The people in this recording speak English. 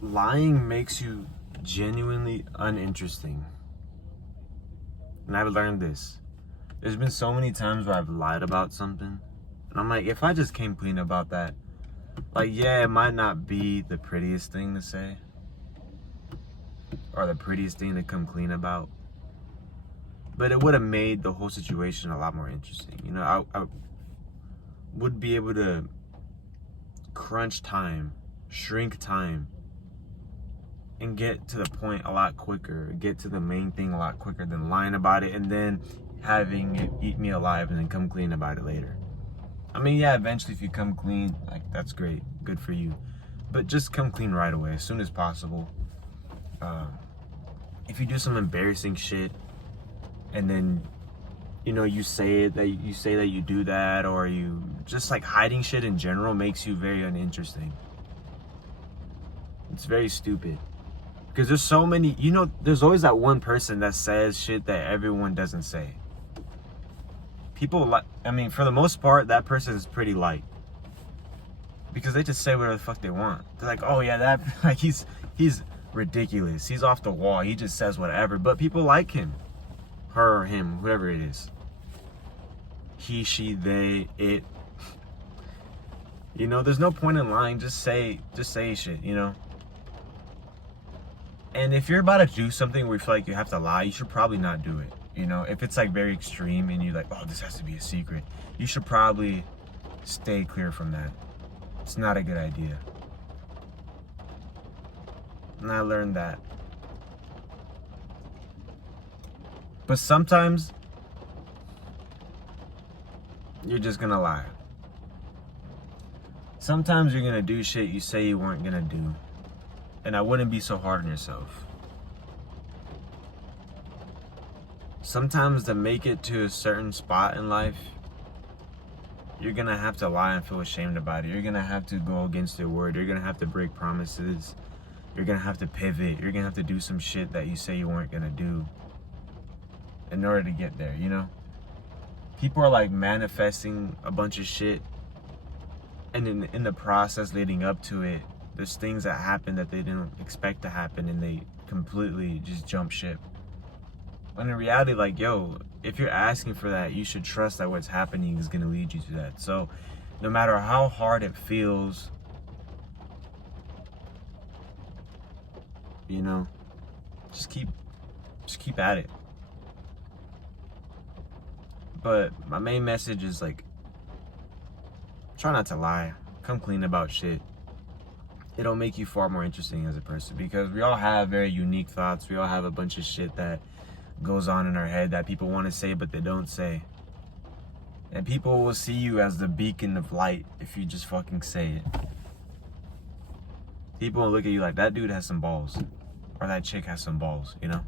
lying makes you genuinely uninteresting. And I've learned this. There's been so many times where I've lied about something. And I'm like, if I just came clean about that, like, yeah, it might not be the prettiest thing to say or the prettiest thing to come clean about, but it would have made the whole situation a lot more interesting. You know, I would be able to crunch time, shrink time, and get to the point a lot quicker, get to the main thing a lot quicker than lying about it and then having it eat me alive and then come clean about it later. I mean, yeah, eventually if you come clean, like, that's great, good for you. But just come clean right away, as soon as possible. If you do some embarrassing shit and then, you know, you say that you do that, or you just like hiding shit in general makes you very uninteresting. It's very stupid. Because there's so many, you know, there's always that one person that says shit that everyone doesn't say. People, like, I mean, for the most part, that person is pretty light. Because they just say whatever the fuck they want. They're like, oh yeah, that, like, he's ridiculous. He's off the wall. He just says whatever. But people like him. Her or him, whoever it is. He, she, they, it. You know, there's no point in lying. Just say shit, you know? And if you're about to do something where you feel like you have to lie, you should probably not do it. You know, if it's like very extreme and you're like, oh, this has to be a secret, you should probably stay clear from that. It's not a good idea. And I learned that. But sometimes you're just gonna lie. Sometimes you're gonna do shit you say you weren't gonna do. And I wouldn't be so hard on yourself. Sometimes to make it to a certain spot in life, you're gonna have to lie and feel ashamed about it. You're gonna have to go against your word. You're gonna have to break promises. You're gonna have to pivot. You're gonna have to do some shit that you say you weren't gonna do in order to get there, you know? People are like manifesting a bunch of shit, and in the process leading up to it, there's things that happen that they didn't expect to happen, and they completely just jump ship. When in reality, like, yo, if you're asking for that, you should trust that what's happening is gonna lead you to that. So no matter how hard it feels, you know, just keep at it. But my main message is, like, try not to lie. Come clean about shit. It'll make you far more interesting as a person, because we all have very unique thoughts. We all have a bunch of shit that goes on in our head that people want to say but they don't say. And people will see you as the beacon of light if you just fucking say it. People will look at you like, that dude has some balls, or that chick has some balls, you know?